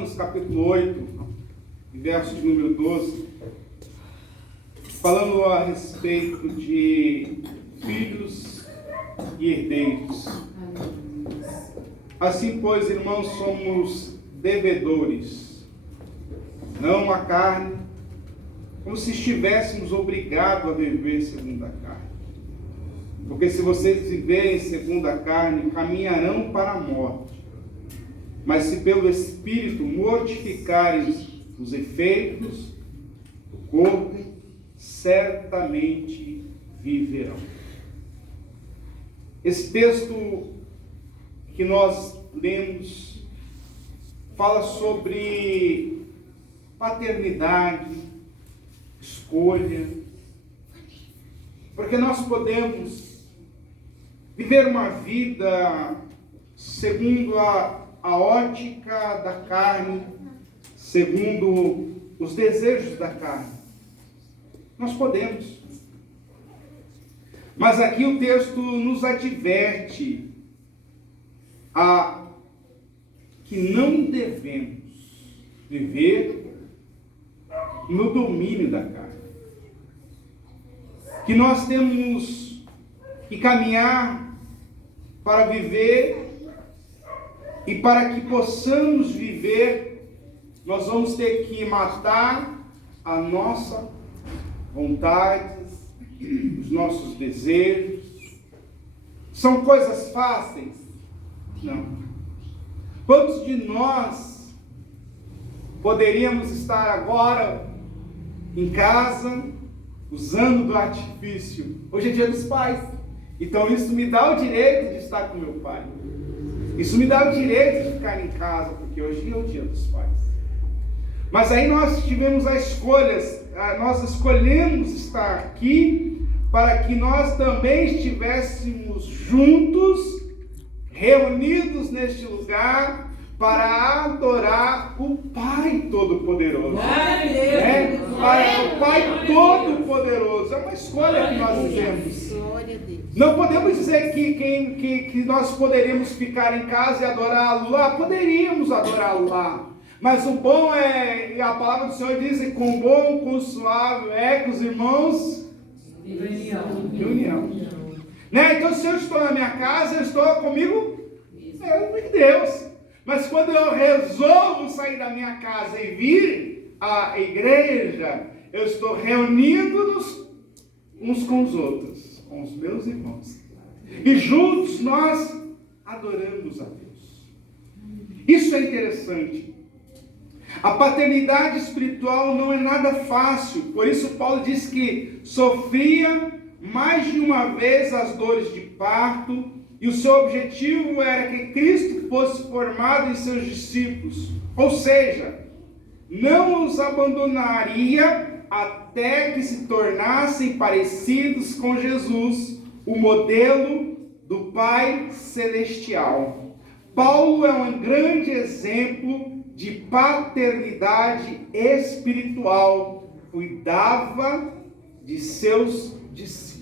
Romanos capítulo 8, verso de número 12, falando a respeito de filhos e herdeiros. Assim, pois, irmãos, somos devedores, não a carne, como se estivéssemos obrigados a viver segundo a carne. Porque se vocês viverem segundo a carne, caminharão para a morte. Mas se pelo Espírito mortificarem os efeitos do corpo, certamente viverão. Esse texto que nós lemos fala sobre paternidade, escolha, porque nós podemos viver uma vida segundo a ótica da carne, segundo os desejos da carne. Nós podemos. Mas aqui o texto nos adverte que não devemos viver no domínio da carne. Que nós temos que caminhar para viver, e para que possamos viver, nós vamos ter que matar a nossa vontade, os nossos desejos. São coisas fáceis? Não. Quantos de nós poderíamos estar agora em casa, usando do artifício? Hoje é dia dos pais, então isso me dá o direito de estar com meu pai. Isso me dá o direito de ficar em casa, porque hoje é o dia dos pais. Mas aí nós tivemos nós escolhemos estar aqui para que nós também estivéssemos juntos, reunidos neste lugar, para adorar o Pai Todo-Poderoso. Para o Pai Todo-Poderoso. É uma escolha que nós fizemos. Não podemos dizer que nós poderíamos ficar em casa e adorá-lo lá. Poderíamos adorá-lo lá. Mas o bom é, a palavra do Senhor diz, com bom, com suave é que os irmãos reunião. Né? Então, se eu estou na minha casa, eu estou comigo, Deus. Mas quando eu resolvo sair da minha casa e vir à igreja, eu estou reunindo-nos uns com os outros, com os meus irmãos. E juntos nós adoramos a Deus. Isso é interessante. A paternidade espiritual não é nada fácil. Por isso Paulo diz que sofria mais de uma vez as dores de parto, e o seu objetivo era que Cristo fosse formado em seus discípulos. Ou seja, não os abandonaria até que se tornassem parecidos com Jesus, o modelo do Pai Celestial. Paulo é um grande exemplo de paternidade espiritual. Cuidava de seus discípulos.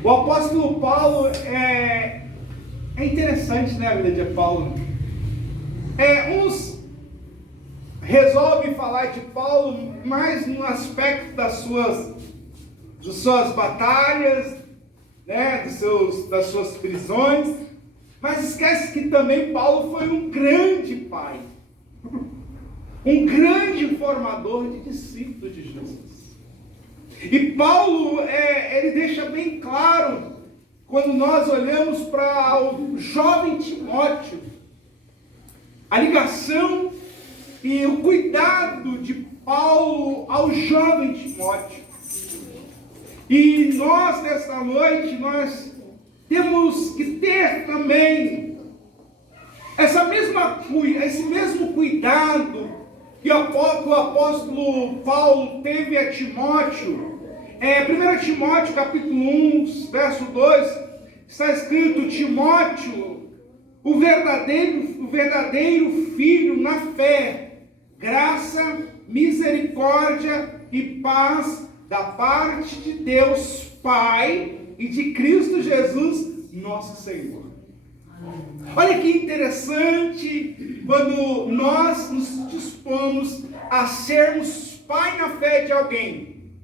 O apóstolo Paulo é interessante, né, a vida de Paulo. Uns resolvem falar de Paulo mais no aspecto das suas batalhas, né, das suas prisões, mas esquece que também Paulo foi um grande pai, um grande formador de discípulos de Jesus. E Paulo, ele deixa bem claro, quando nós olhamos para o jovem Timóteo, a ligação e o cuidado de Paulo ao jovem Timóteo. E nós, nesta noite, nós temos que ter também esse mesmo cuidado que o apóstolo Paulo teve a Timóteo. 1 Timóteo capítulo 1, verso 2, está escrito: Timóteo, o verdadeiro filho na fé, graça, misericórdia e paz da parte de Deus Pai e de Cristo Jesus, nosso Senhor. Olha que interessante quando nós nos dispomos a sermos pai na fé de alguém.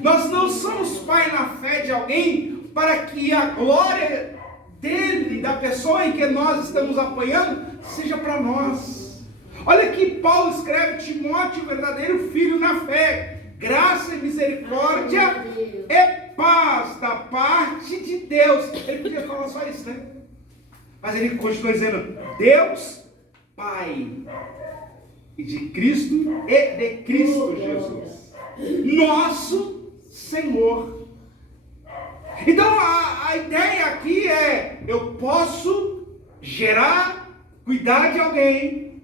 Nós não somos pai na fé de alguém para que a glória dele, da pessoa em que nós estamos apoiando, seja para nós. Olha que Paulo escreve: Timóteo, verdadeiro filho na fé, graça e misericórdia e paz da parte de Deus. Ele podia falar só isso, né? Mas ele continua dizendo: Deus Pai e de Cristo e de Cristo Jesus, nosso Senhor. Então a ideia aqui é: eu posso gerar, cuidar de alguém,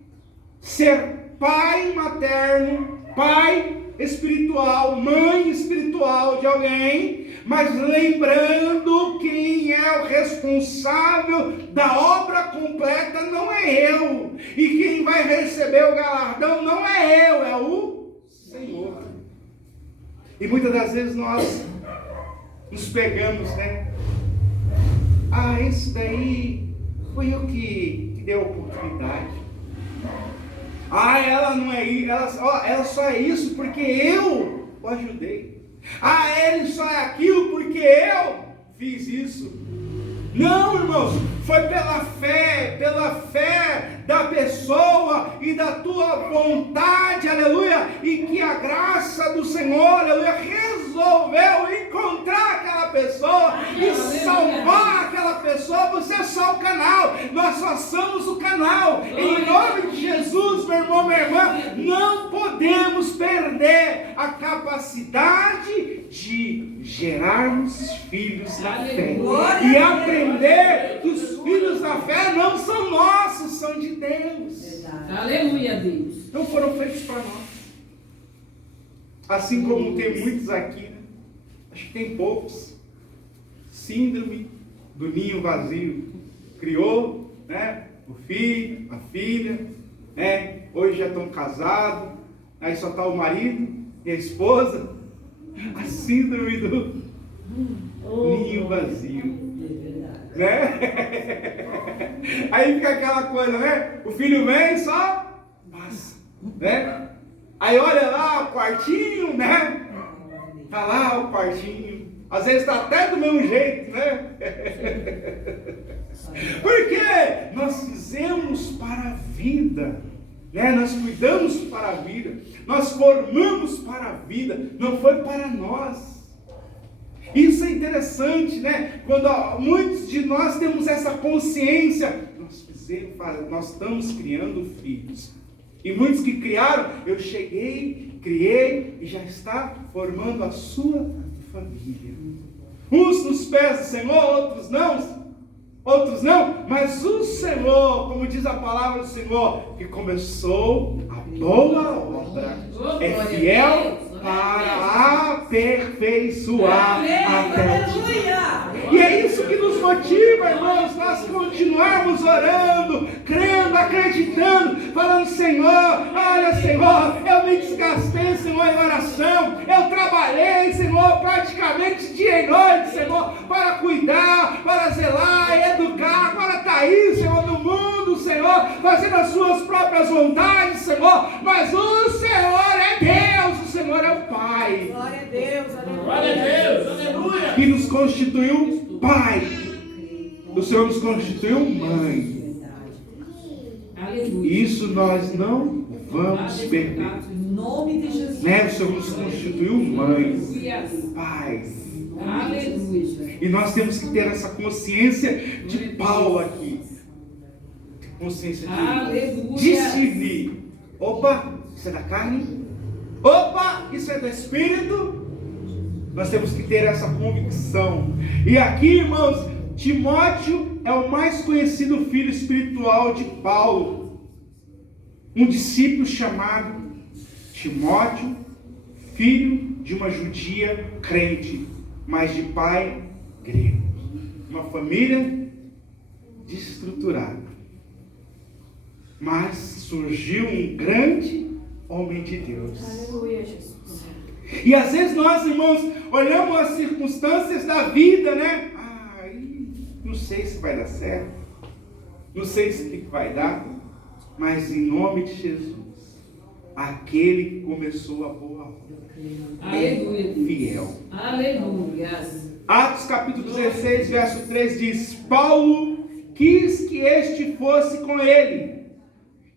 ser pai materno, pai espiritual, mãe espiritual de alguém, mas lembrando quem é o responsável da obra completa não é eu, e quem vai receber o galardão não é eu, é o Senhor. E muitas das vezes nós nos pegamos, né? Ah, esse daí foi eu que dei a oportunidade. Ah, ela não é isso, ela só é isso porque eu o ajudei. Ah, ele só é aquilo porque eu fiz isso. Não, irmãos, foi pela fé da pessoa e da tua vontade, aleluia, e que a graça do Senhor, aleluia, resolveu encontrar aquela pessoa e salvar aquela pessoa. Você é só o canal, nós só somos o canal. Em nome de Jesus, meu irmão, minha irmã, não podemos perder a capacidade de gerarmos filhos da fé e aprender que os filhos da fé não são nossos, são de Deus. Aleluia, Deus. Não foram feitos para nós. Assim como tem muitos aqui, né? Acho que tem poucos. Síndrome do ninho vazio. Criou, né? O filho, a filha, né? Hoje já estão casados. Aí só está o marido e a esposa. A síndrome do ninho vazio. Né? Aí fica aquela coisa, né? O filho vem só passa, né? Aí olha lá o quartinho, né? Tá lá o quartinho. Às vezes está até do mesmo jeito, né? Porque nós fizemos para a vida, né? Nós cuidamos para a vida, nós formamos para a vida, não foi para nós. Isso é interessante, né? Quando muitos de nós temos essa consciência, nós estamos criando filhos. E muitos que criaram, eu cheguei, criei e já está formando a sua família. Uns nos pés do Senhor, outros não, mas o Senhor, como diz a palavra do Senhor, que começou a boa obra, é fiel para aperfeiçoar até o dia. E é isso que nos motiva, irmãos, nós continuarmos orando, crendo, acreditando, falando: Senhor, olha, Senhor, eu me desgastei, Senhor, em oração, eu trabalhei, Senhor, praticamente dia e noite, Senhor, para cuidar, para zelar, educar, para estar aí, Senhor, no mundo, Senhor, fazendo as suas próprias vontades, Senhor, mas o Senhor é Deus, o Senhor é o Pai. Glória a Deus, aleluia. Glória a Deus, aleluia. Que nos constituiu Pai. O Senhor nos constituiu mãe. Aleluia. Isso nós não vamos perder. Em nome de Jesus. Né? O Senhor nos constituiu mãe, Pai. Aleluia. E nós temos que ter essa consciência de Paulo aqui. Consciência de discernir. Opa, isso é da carne? Opa, isso é do Espírito? Nós temos que ter essa convicção. E aqui, irmãos, Timóteo é o mais conhecido filho espiritual de Paulo. Um discípulo chamado Timóteo, filho de uma judia crente, mas de pai grego. Uma família desestruturada. Mas surgiu um grande homem de Deus. Aleluia, Jesus. E às vezes nós, irmãos, olhamos as circunstâncias da vida, né? Não sei se vai dar certo. Não sei se o que vai dar. mas em nome de Jesus, aquele que começou a boa obra Aleluia. fiel. Aleluia. Atos capítulo 16, verso 3 diz: Paulo quis que este fosse com ele,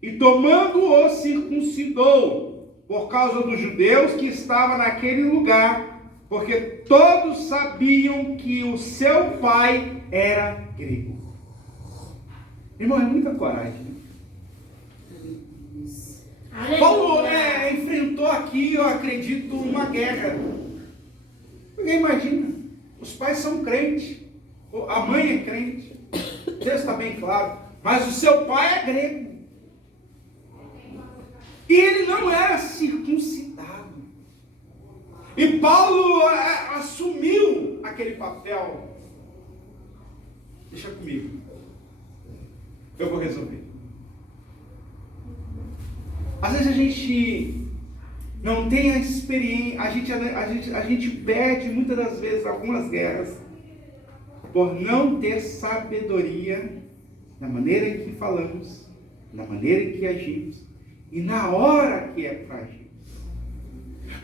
e tomando-o circuncidou, por causa dos judeus que estavam naquele lugar, porque todos sabiam que o seu pai era grego. Irmão, é muita coragem. Paulo enfrentou aqui, eu acredito, uma guerra. Porque imagina, os pais são crentes, a mãe é crente, Deus está bem claro, mas o seu pai é grego. E ele não era circuncidado. E Paulo assumiu aquele papel. Deixa comigo, eu vou resolver. Às vezes a gente não tem a experiência, a gente perde muitas das vezes algumas guerras por não ter sabedoria na maneira em que falamos, na maneira em que agimos e na hora que é para agir.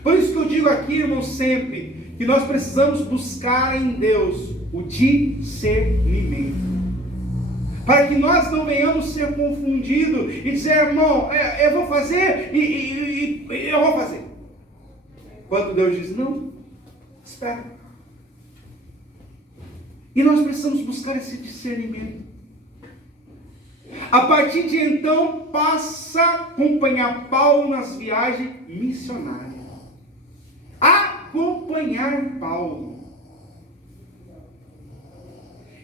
Por isso que eu digo aqui, irmão, sempre que nós precisamos buscar em Deus o discernimento, para que nós não venhamos ser confundidos e dizer, irmão, eu vou fazer e eu vou fazer. Quando Deus diz, não, espera. E nós precisamos buscar esse discernimento. A partir de então, passa a acompanhar Paulo nas viagens missionárias. Acompanhar Paulo.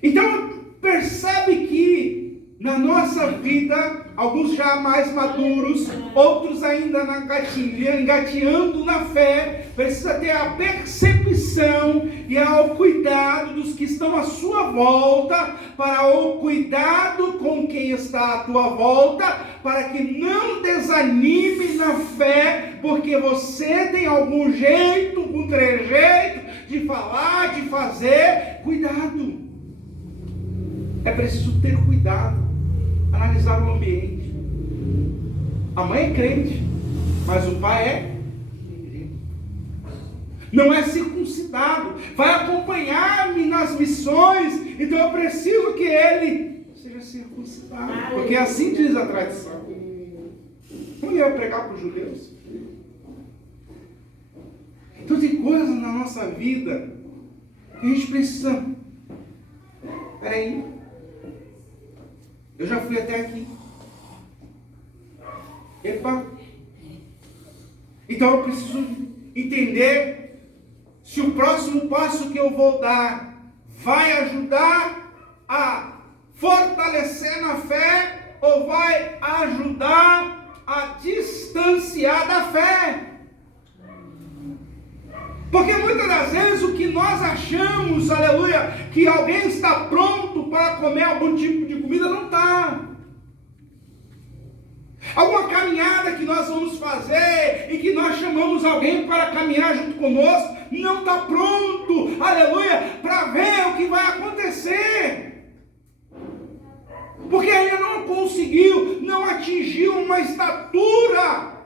Então, percebe que na nossa vida, alguns já mais maduros, outros ainda engateando na fé, precisa ter a percepção e ao cuidado dos que estão à sua volta, para o cuidado com quem está à tua volta, para que não desanime na fé, porque você tem algum jeito, um trejeito de falar, de fazer. Cuidado. É preciso ter cuidado, analisar o ambiente. A mãe é crente, mas o pai é igreja. Não é circuncidado, vai acompanhar-me nas missões, então eu preciso que ele seja circuncidado, porque assim diz a tradição. Como ele vai pregar para os judeus? Então tem coisas na nossa vida que a gente precisa. Peraí. Eu já fui até aqui. Epa. Então eu preciso entender se o próximo passo que eu vou dar vai ajudar a fortalecer na fé ou vai ajudar a distanciar da fé. Porque muitas das vezes o que nós achamos, aleluia, que alguém está pronto para comer algum tipo de comida, não está. Alguma caminhada que nós vamos fazer e que nós chamamos alguém para caminhar junto conosco, não está pronto, aleluia, para ver o que vai acontecer. Porque ainda não conseguiu, não atingiu uma estatura,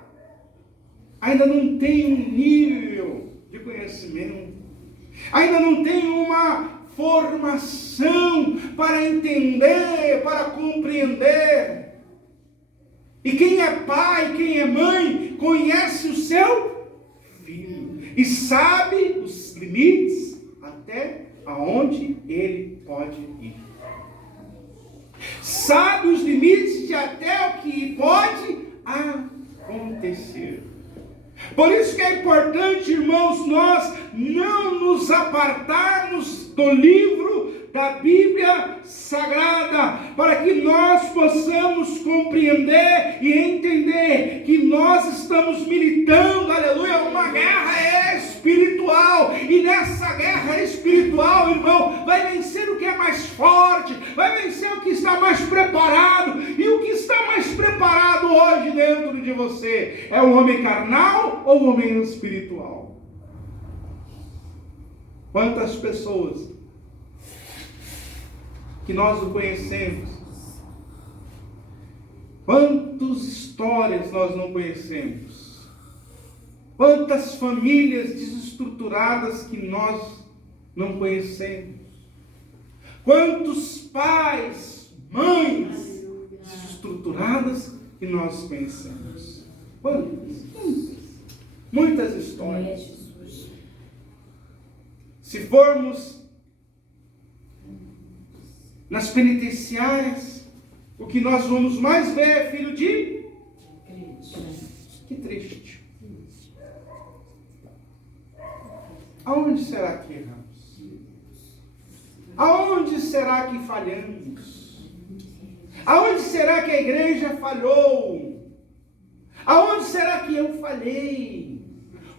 ainda não tem um nível de conhecimento, ainda não tem uma formação para entender, para compreender. E quem é pai, quem é mãe, conhece o seu filho e sabe os limites até aonde ele pode ir. Sabe os limites de até o que pode acontecer. Por isso que é importante, irmãos, nós não nos apartarmos do livro da Bíblia Sagrada, para que nós possamos compreender e entender que nós estamos militando, aleluia, uma guerra espiritual, e nessa guerra espiritual, irmão, vai vencer o que é mais forte, vai vencer o que está mais preparado, e o que está mais preparado hoje dentro de você é o homem carnal ou o homem espiritual? Quantas pessoas que nós o conhecemos, Quantas histórias nós não conhecemos? Quantas famílias desestruturadas que nós não conhecemos? Quantos pais, mães desestruturadas que nós conhecemos? Quantas? Muitas histórias. Se formos nas penitenciárias, o que nós vamos mais ver é filho de... Que triste. Aonde será que erramos? Aonde será que falhamos? Aonde será que a igreja falhou? Aonde será que eu falhei?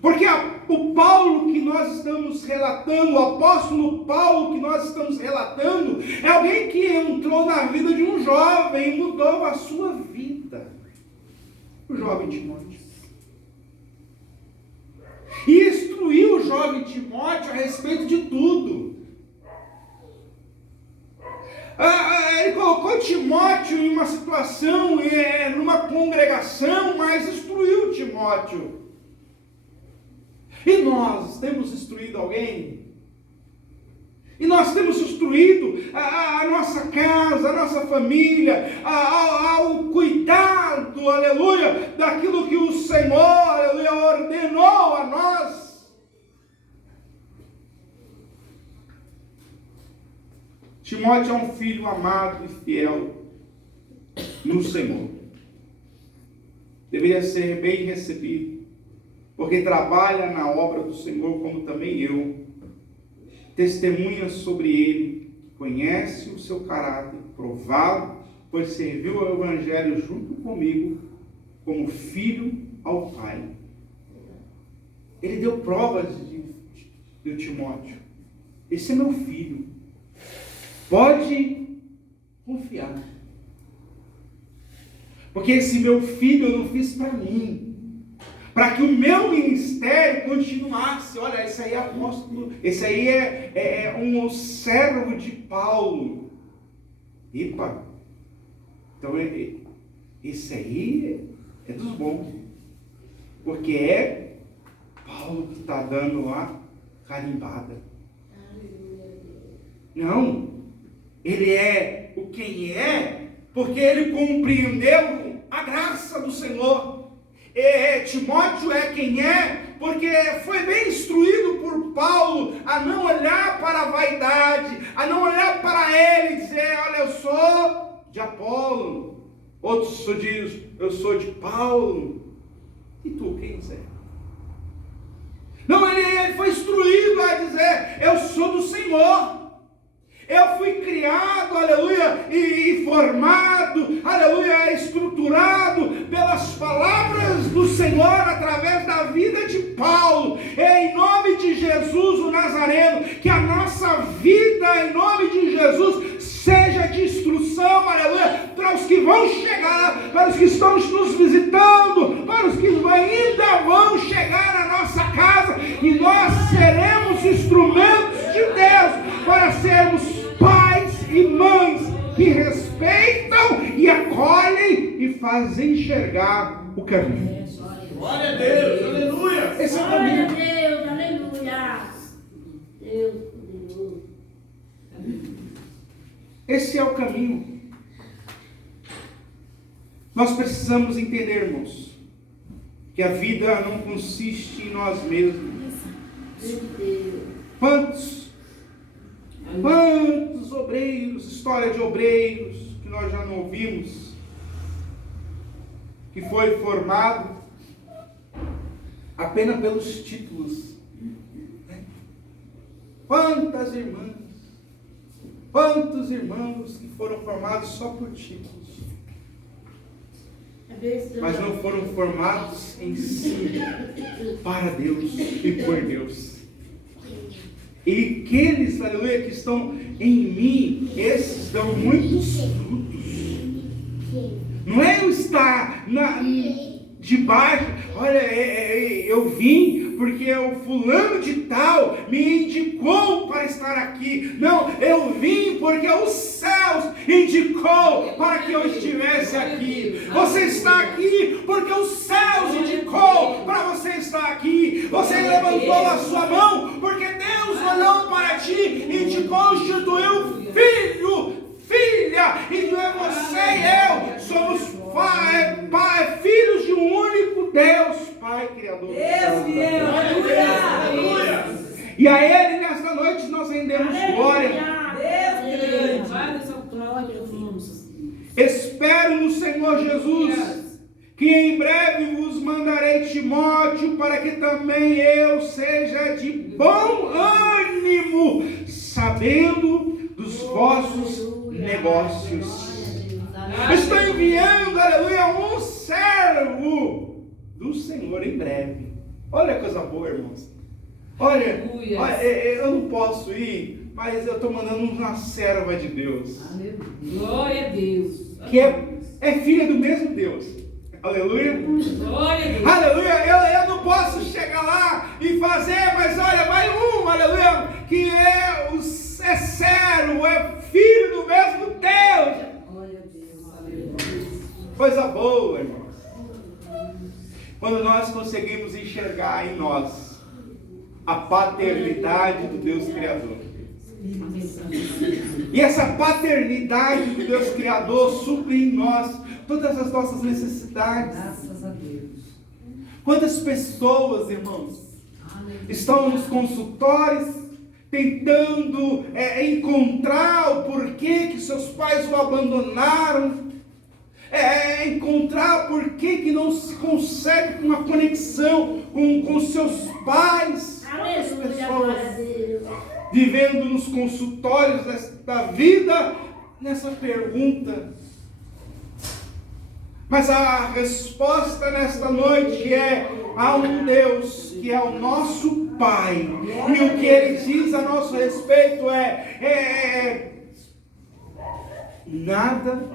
Porque o Paulo que nós estamos relatando, o apóstolo Paulo que nós estamos relatando, é alguém que entrou na vida de um jovem e mudou a sua vida. O jovem Timóteo. E instruiu o jovem Timóteo a respeito de tudo. Ele colocou Timóteo em uma situação, numa congregação, mas instruiu Timóteo. E nós temos instruído alguém? E nós temos instruído a nossa casa, a nossa família, ao cuidado, aleluia, daquilo que o Senhor, aleluia, ordenou a nós. Timóteo é um filho amado e fiel no Senhor. Deveria ser bem recebido, porque trabalha na obra do Senhor, como também eu. Testemunha sobre ele, conhece o seu caráter, provado, pois serviu ao Evangelho junto comigo, como filho ao Pai. Ele deu provas de Timóteo. Esse é meu filho. Pode confiar. Porque esse meu filho eu não fiz para mim. Para que o meu ministério continuasse. Olha, esse aí é apóstolo, esse aí é um servo de Paulo. Epa! Então, esse aí é dos bons. Porque é Paulo que está dando lá carimbada. Não, ele é o quem é, porque ele compreendeu a graça do Senhor. Timóteo é quem é, porque foi bem instruído por Paulo a não olhar para a vaidade, a não olhar para ele e dizer, olha, eu sou de Apolo, outros dizem, eu sou de Paulo, e tu quem é? Não, ele foi instruído a dizer, eu sou do Senhor. Eu fui criado, aleluia, e formado, aleluia, estruturado pelas palavras do Senhor através da vida de Paulo. Em nome de Jesus, o Nazareno, que a nossa vida, em nome de Jesus, seja de instrução, aleluia, para os que vão chegar, para os que estão nos visitando, para os que ainda vão chegar na nossa casa, e nós seremos instrumentos de Deus para sermos pais e mães que respeitam e acolhem e fazem enxergar o caminho. Glória a Deus, aleluia. Esse é o caminho. Glória a Deus, aleluia. Deus poderoso. Esse é o caminho. Nós precisamos entender, irmãos, que a vida não consiste em nós mesmos. Meu Deus. Quantos obreiros, história de obreiros que nós já não ouvimos, que foi formado apenas pelos títulos. Quantas irmãs, quantos irmãos que foram formados só por títulos, mas não foram formados em si, para Deus e por Deus. E aqueles, aleluia, que estão em mim, esses dão muitos frutos. Não é eu estar debaixo, olha, eu vim porque o fulano de tal me indicou para estar aqui. Não, eu vim porque os céus indicou para que eu estivesse aqui. Você está aqui porque os céus indicou para você estar aqui. Você levantou a sua mão porque Deus olhou para ti e te constituiu filho, filha, e você e eu somos filhos de um único Deus, Pai Criador. Aleluia! E a Ele nesta noite nós rendemos glória. Espero no Senhor Jesus que em breve vos mandarei Timóteo para que também eu seja de bom ânimo, sabendo dos vossos negócios. Estou enviando, aleluia, um servo do Senhor em breve. Olha a coisa boa, irmãos. Olha, eu não posso ir, mas eu estou mandando uma serva de Deus. Glória a Deus. Que é filha do mesmo Deus. Aleluia. Glória a Deus. Aleluia. Eu não posso chegar lá e fazer, mas olha, vai aleluia, que é servo, é filho do mesmo Deus. Coisa boa, irmãos. Quando nós conseguimos enxergar em nós a paternidade do Deus Criador. E essa paternidade do Deus Criador supre em nós todas as nossas necessidades. Graças a Deus. Quantas pessoas, irmãos, estão nos consultórios tentando encontrar o porquê que seus pais o abandonaram, encontrar por que não se consegue uma conexão com seus pais. Quantas pessoas vivendo nos consultórios da vida nessa pergunta. Mas a resposta nesta noite há um Deus que é o nosso Pai. E o que Ele diz a nosso respeito nada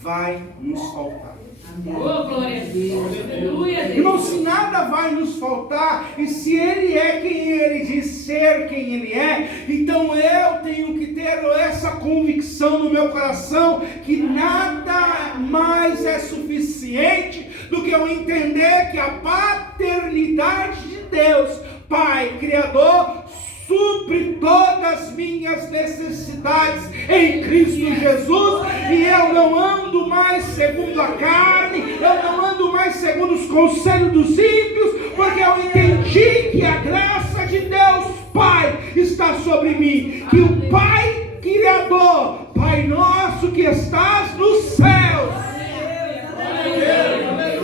vai nos faltar. Oh, glória a Deus. Aleluia, Deus. Irmão, se nada vai nos faltar, e se Ele é quem Ele diz ser, quem Ele é, então eu tenho que ter essa convicção no meu coração, que nada mais é suficiente do que eu entender que a paternidade de Deus, Pai Criador, supre todas as minhas necessidades em Cristo Jesus, e eu não ando mais segundo a carne, eu não ando mais segundo os conselhos dos ímpios, porque eu entendi que a graça de Deus Pai está sobre mim, que o Pai Criador, Pai nosso que estás nos céus,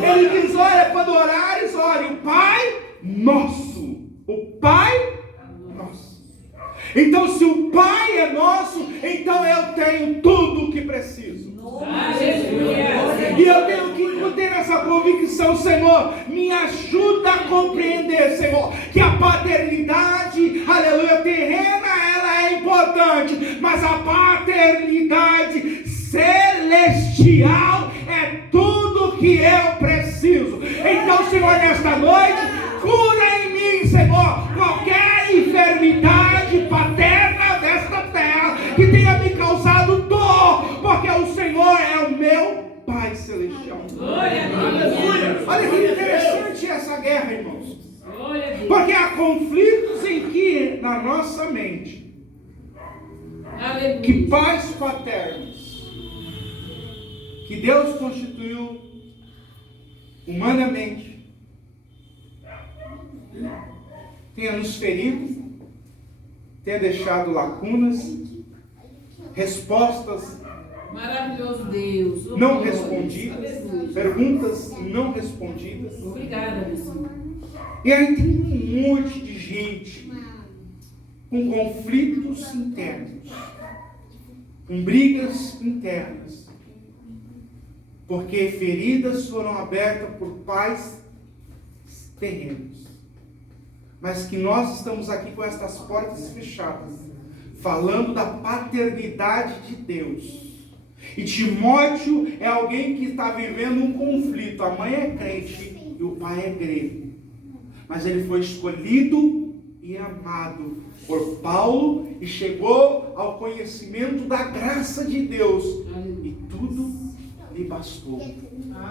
Ele diz, olha, quando orares, ore, o Pai nosso, o Pai nosso. Então, se o Pai é nosso, então eu tenho tudo o que preciso. E eu tenho que ter essa convicção, Senhor, me ajuda a compreender, Senhor, que a paternidade, aleluia, terrena, ela é importante, mas a paternidade celestial é tudo que eu preciso. Então, Senhor, nesta noite, cura em mim, Senhor, qualquer enfermidade paterna desta terra que tenha me causado dor, porque o Senhor é o meu Pai Celestial. Olha que interessante essa guerra, irmãos. Porque há conflitos em que, na nossa mente, que pais paternos, que Deus constituiu humanamente, tenha nos ferido, tenha deixado lacunas, respostas maravilhoso Deus, não respondidas, perguntas não respondidas. Obrigada, meu Senhor. E aí tem um monte de gente com conflitos internos, com brigas internas, porque feridas foram abertas por pais terrenos. Mas que nós estamos aqui com estas portas fechadas, falando da paternidade de Deus. E Timóteo é alguém que está vivendo um conflito. A mãe é crente e o pai é grego. mas ele foi escolhido e amado por Paulo e chegou ao conhecimento da graça de Deus. E tudo lhe bastou.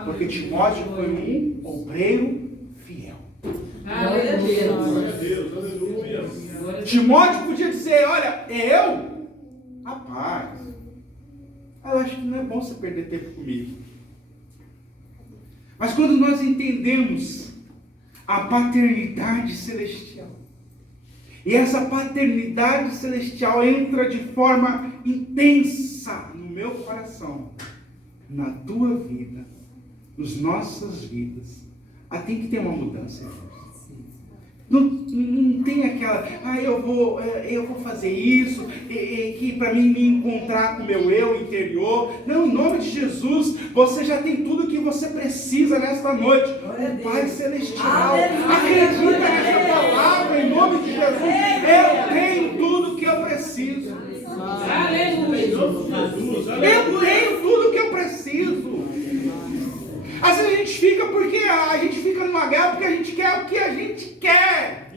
Porque Timóteo foi um obreiro fiel. Glória a Deus. Glória a Deus, aleluia. Timóteo podia dizer, olha, eu? Rapaz, eu acho que não é bom você perder tempo comigo. Mas quando nós entendemos a paternidade celestial, e essa paternidade celestial entra de forma intensa no meu coração, na tua vida, nas nossas vidas, tem que ter uma mudança. Não tem aquela, eu vou fazer isso, que para mim me encontrar com o meu eu interior. Não, em nome de Jesus, você já tem tudo que você precisa nesta noite. O Pai Celestial, acredita nessa palavra, em nome de Jesus. Eu tenho tudo que eu preciso. Aleluia. Eu tenho tudo que eu preciso. Às vezes a gente fica numa guerra porque a gente quer o que a gente quer.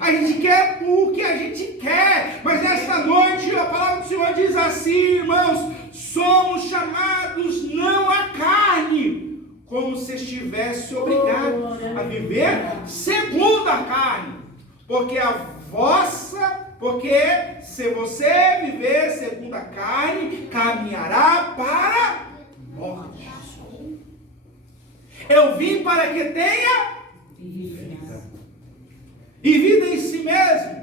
A gente quer o que a gente quer. Mas nesta noite a palavra do Senhor diz assim, irmãos, somos chamados não à carne, como se estivesse obrigado a viver segundo a carne. Porque se você viver segundo a carne, caminhará para a morte. Eu vim para que tenha vida. E vida em si mesmo.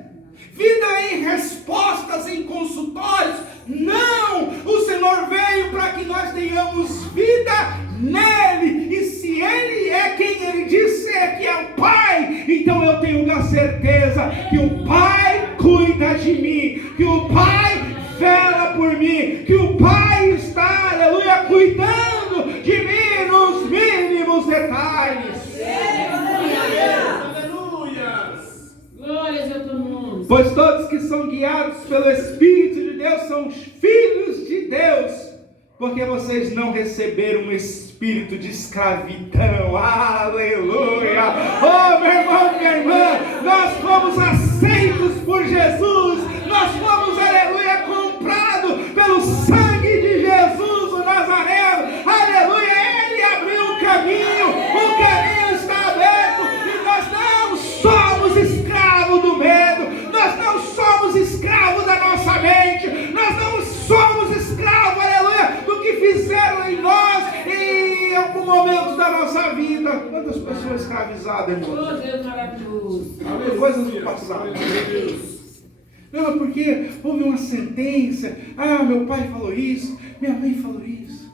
Vida em respostas, em consultórios. Não! O Senhor veio para que nós tenhamos vida nele. E se Ele é quem Ele disse que é o Pai, então eu tenho a certeza que o Pai cuida de mim. Que o Pai vela por mim. Que o Pai está, aleluia, cuidando de mim nos mínimos detalhes. Glórias ao teu nome. Pois todos que são guiados pelo Espírito de Deus são os filhos de Deus, porque vocês não receberam um espírito de escravidão. Aleluia! Oh, meu irmão, minha irmã, nós fomos aceitos por Jesus, nós fomos, aleluia, comprados pelo sangue de Jesus, o Nazareno. Aleluia! Ele abriu o caminho está aberto, e nós não somos escravos do medo, nós não somos escravos da nossa mente, nós não somos escravos, aleluia, do que fizeram em nós em algum momento da nossa vida. Quantas pessoas escravizadas, irmão? Oh, Deus maravilhoso. Coisas do passado. Não, porque houve uma sentença. Meu pai falou isso, minha mãe falou isso.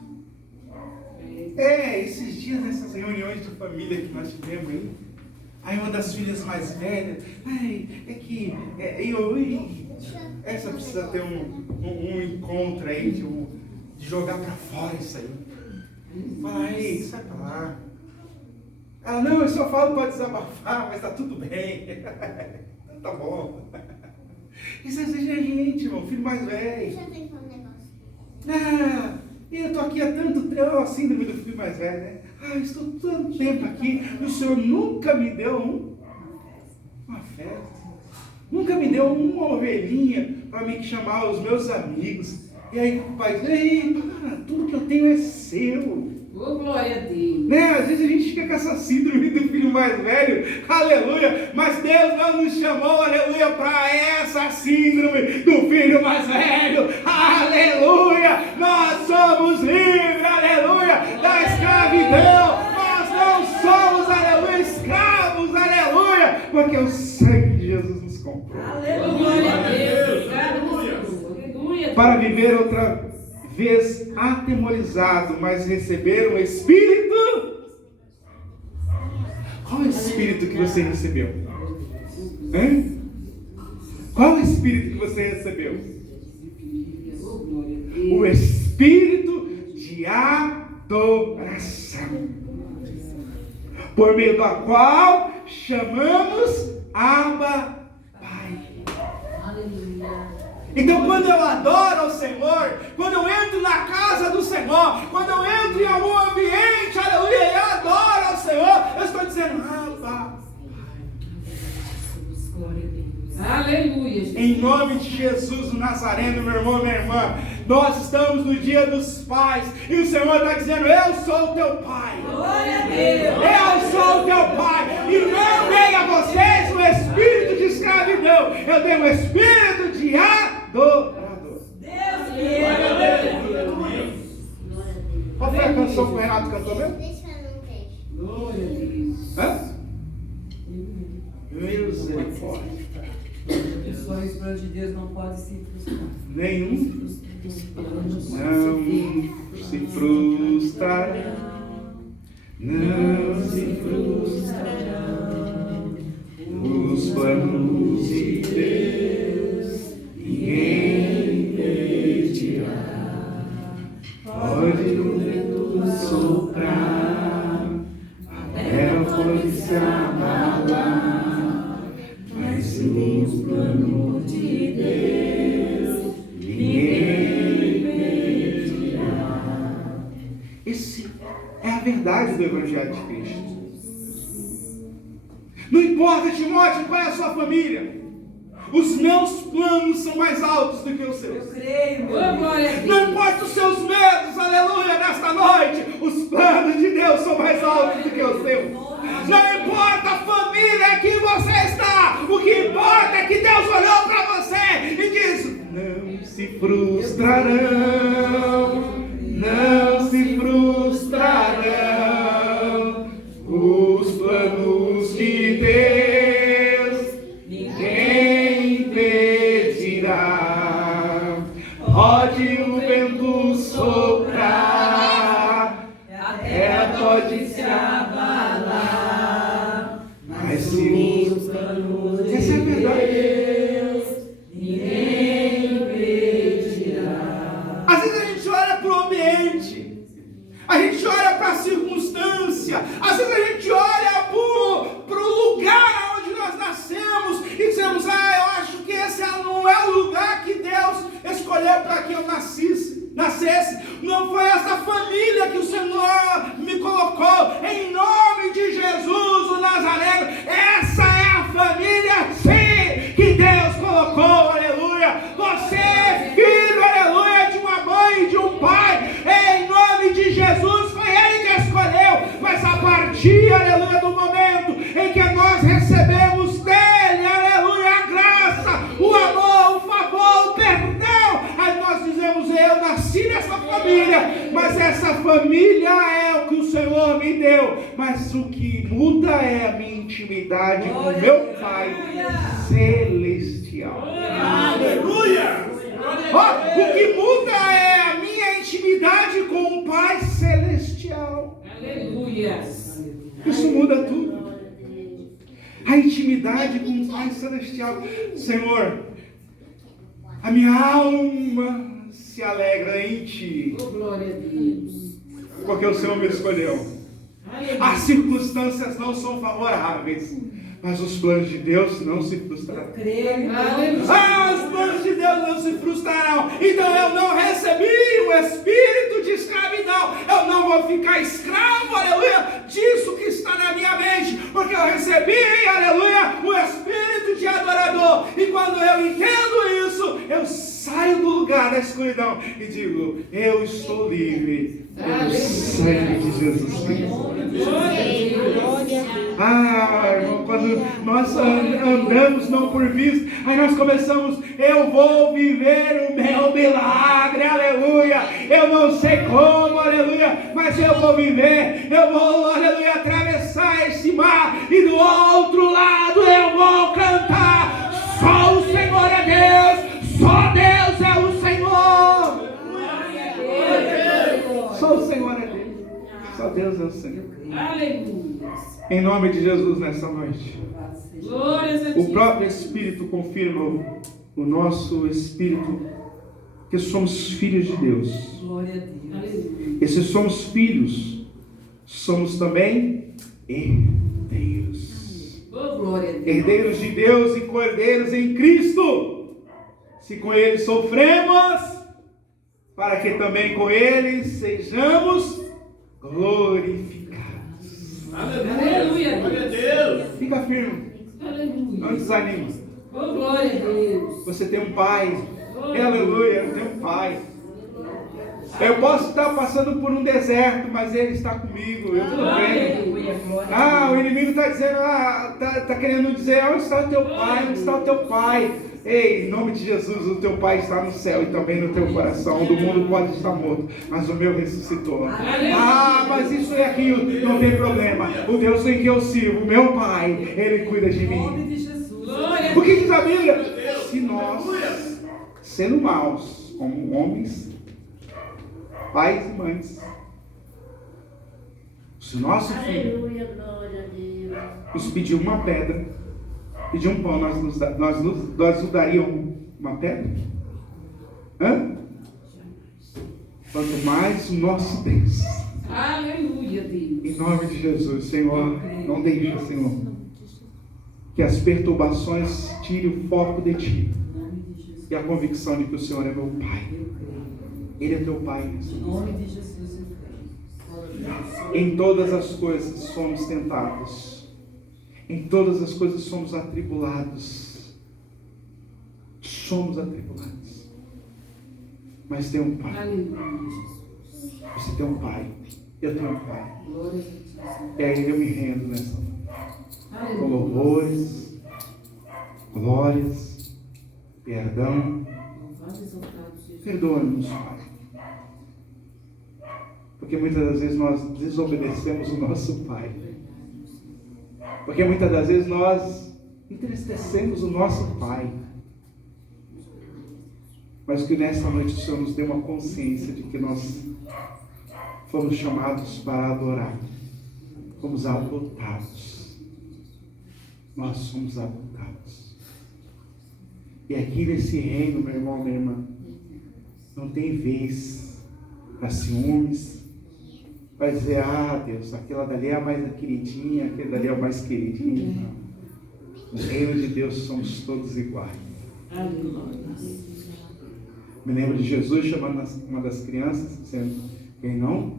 Esses dias, nessas reuniões de família que nós tivemos aí uma das filhas mais velhas, essa precisa ter um encontro aí, de jogar pra fora isso aí. Fala, sai pra lá. Ela, não, eu só falo para desabafar, mas tá tudo bem. Tá bom. Isso é gente, irmão, filho mais velho. Já tem um negócio. Eu tô aqui há tanto tempo, a síndrome do filho mais velho, né? Estou tanto tempo aqui, e o Senhor nunca me deu uma festa. Nunca me deu uma ovelhinha para mim chamar os meus amigos. E aí o pai diz, tudo que eu tenho é seu. Oh, glória a Deus. Né? Às vezes a gente fica com essa síndrome do filho mais velho, aleluia, mas Deus não nos chamou, aleluia, para essa síndrome do filho mais velho, aleluia. Nós somos livres, aleluia, da escravidão. Nós não somos, aleluia, escravos, aleluia, porque o sangue de Jesus nos comprou. Oh, glória a Deus. Aleluia. Para viver outra vez atemorizado, mas receber um Espírito. Qual é o Espírito que você recebeu? Qual o Espírito que você recebeu? O Espírito de adoração, por meio do qual chamamos Abba, Pai. Aleluia. Então, quando eu adoro ao Senhor, quando eu entro na casa do Senhor, quando eu entro em algum ambiente, aleluia, e eu adoro ao Senhor, eu estou dizendo, Abba, Pai. Aleluia. Em nome de Jesus o Nazareno, meu irmão, minha irmã, nós estamos no dia dos pais e o Senhor está dizendo: eu sou o teu pai. Glória a Deus. Eu sou o teu pai e não dei a vocês o espírito de escravidão, eu dei o espírito de adorador. Deus querido. Qual foi a canção que o Renato cantou mesmo? Glória a Deus. Hã? Misericórdia. Pessoas planos de Deus não podem se frustrar. Nenhum não se frustrará. Não se frustrarão os planos de Deus, ninguém impedirá. Pode o vento soprar, a terra pode se abalar, mas se os planos de Deus, ninguém impedirá. Esse é a verdade do Evangelho de Cristo. Não importa, Timóteo, qual é a sua família, os meus planos são mais altos do que os seus. Eu creio, meu Oh, glória a Deus. Deus. Não importa os seus medos, aleluia, nesta noite, os planos de Deus são mais altos do que os seus. Não importa a família que você está, o que importa é que Deus olhou para você e disse: não se frustrarão, não se frustrarão os planos de Deus, ninguém impedirá. Pode o vento soprar, a terra pode se abalar, mas se os planos de Deus, ninguém impedirá. Às vezes a gente olha para o ambiente, a gente olha para a circunstância, às vezes a gente olha para o lugar onde nós nascemos e dizemos: eu acho que esse não é o lugar que Deus escolheu para que eu nascesse. Não foi essa família que o Senhor me colocou. Em nome de Jesus o Nazareno, essa é a família, sim, que Deus colocou, aleluia. Você é filho, aleluia, de uma mãe e de um pai. Em nome de Jesus, foi Ele que escolheu. Mas a partir, aleluia, do momento em que nós recebemos dele, aleluia, a graça, o amor, o favor, o perdão, aí nós dizemos: eu nasci nessa família, mas essa família é o que o Senhor me deu. Mas o que muda é a minha intimidade com meu Pai celestial. Aleluia! O que muda é a minha intimidade com o Pai celestial. Aleluia. Isso muda tudo. A intimidade com o Pai celestial. Senhor, a minha alma se alegra em Ti, Oh, glória a Deus. porque o Senhor me escolheu. As circunstâncias não são favoráveis, mas os planos de Deus não se frustrarão. Creio. Aleluia. Os planos de Deus não se frustrarão. Então eu não recebi o espírito de escravidão. Eu não vou ficar escravo, aleluia, disso que está na minha mente, porque eu recebi, aleluia, o espírito de adorador. E quando eu entendo isso, eu saio do lugar da escuridão e digo: eu estou livre pelo sangue de Jesus Cristo. Irmão, quando nós andamos não por vista, aí nós começamos: eu vou viver o meu milagre, aleluia. Eu não sei como, aleluia, mas eu vou viver. Eu vou, aleluia, atravessar esse mar e do outro lado eu vou cantar: só o Senhor é Deus, só Deus é o Senhor. Só o Senhor é Deus, só Deus é o Senhor. Aleluia. Em nome de Jesus, nessa noite, Glórias a o Ti. próprio Espírito confirma o nosso Espírito que somos filhos de Deus. Glória a Deus. Aleluia. E se somos filhos, somos também herdeiros. Oh, glória a Deus. Herdeiros de Deus e cordeiros em Cristo. Se com Ele sofremos, para que também com Ele sejamos glorificados. Aleluia! Glória a Deus! Fica firme. Não desanima. Oh, glória a Deus. Você tem um pai. Aleluia, eu tenho um pai. Eu posso estar passando por um deserto, mas ele está comigo. Eu estou bem. O inimigo está dizendo, está querendo dizer, onde está o teu pai? Onde está o teu pai? Ei, em nome de Jesus, o teu pai está no céu e também no teu coração. O do mundo pode estar morto, mas o meu ressuscitou. Mas isso e aquilo, não tem problema. O Deus em que eu sirvo, o meu pai, ele cuida de mim. O que diz a Bíblia? Se nós, sendo maus, como homens, pais e mães, se o nosso filho Aleluia, glória a Deus. nos pedir uma pedra, pedir um pão, nós nos daríamos uma pedra? Quanto mais o nosso Deus. Aleluia, Deus. Em nome de Jesus, Senhor, não deixa, Senhor, que as perturbações tirem o foco de Ti e a convicção de que o Senhor é meu Pai. Ele é teu Pai, Em nome de Jesus, Em todas as coisas somos tentados. Em todas as coisas somos atribulados. Somos atribulados. Mas tem um Pai. Você tem um Pai. Eu tenho um Pai. E aí eu me rendo nessa noite. Com louvores, glórias, perdão. Perdoa-nos, Pai. Porque muitas das vezes nós desobedecemos o nosso Pai. Porque muitas das vezes nós entristecemos o nosso Pai. Mas que nessa noite o Senhor nos dê uma consciência de que nós fomos chamados para adorar. Fomos adotados. Nós somos adotados. E aqui nesse reino, meu irmão, minha irmã, não tem vez para ciúmes, para dizer, Deus, aquela dali é a mais queridinha, aquele dali é o mais queridinho. Não. No reino de Deus somos todos iguais. Me lembro de Jesus chamando uma das crianças, dizendo, quem não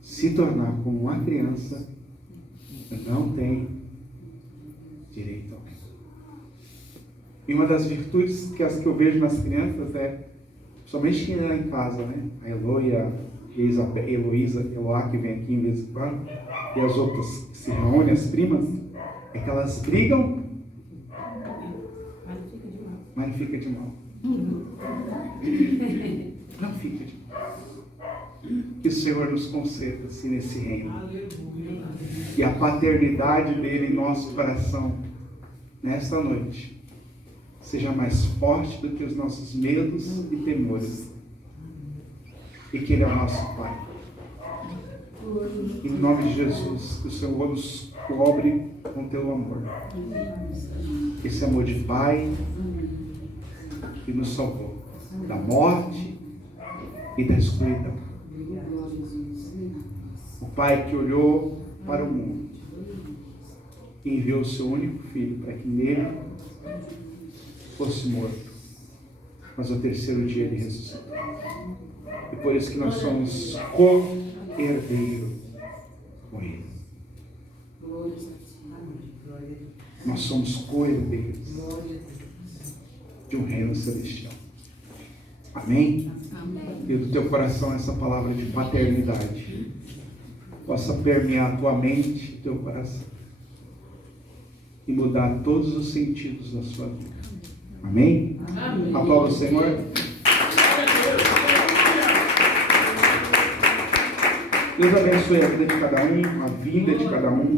se tornar como uma criança, não tem direito ao reino. E uma das virtudes que eu vejo nas crianças é, somente quem é em casa, né? A Eloia, a Heloísa, Eloá, que vem aqui em vez em quando, e as outras que se reúnem, as primas, é que elas brigam, mas não fica de mal. Não fica de mal. Que o Senhor nos conceda assim nesse reino. E a paternidade dele em nosso coração, nesta noite, seja mais forte do que os nossos medos e temores. E que Ele é o nosso Pai. Em nome de Jesus, que o Senhor nos cobre com teu amor. Esse amor de Pai que nos salvou da morte e da escuridão. O Pai que olhou para o mundo e enviou o seu único filho para que nele fosse morto, mas ao terceiro dia ele ressuscitou. E por isso que nós somos co-herdeiros com ele. Nós somos co-herdeiros de um reino celestial. Amém? E do teu coração essa palavra de paternidade possa permear a tua mente e teu coração e mudar todos os sentidos da sua vida. Amém? Amém. Aplauda o Senhor. Deus abençoe a vida de cada um, a vida de cada um.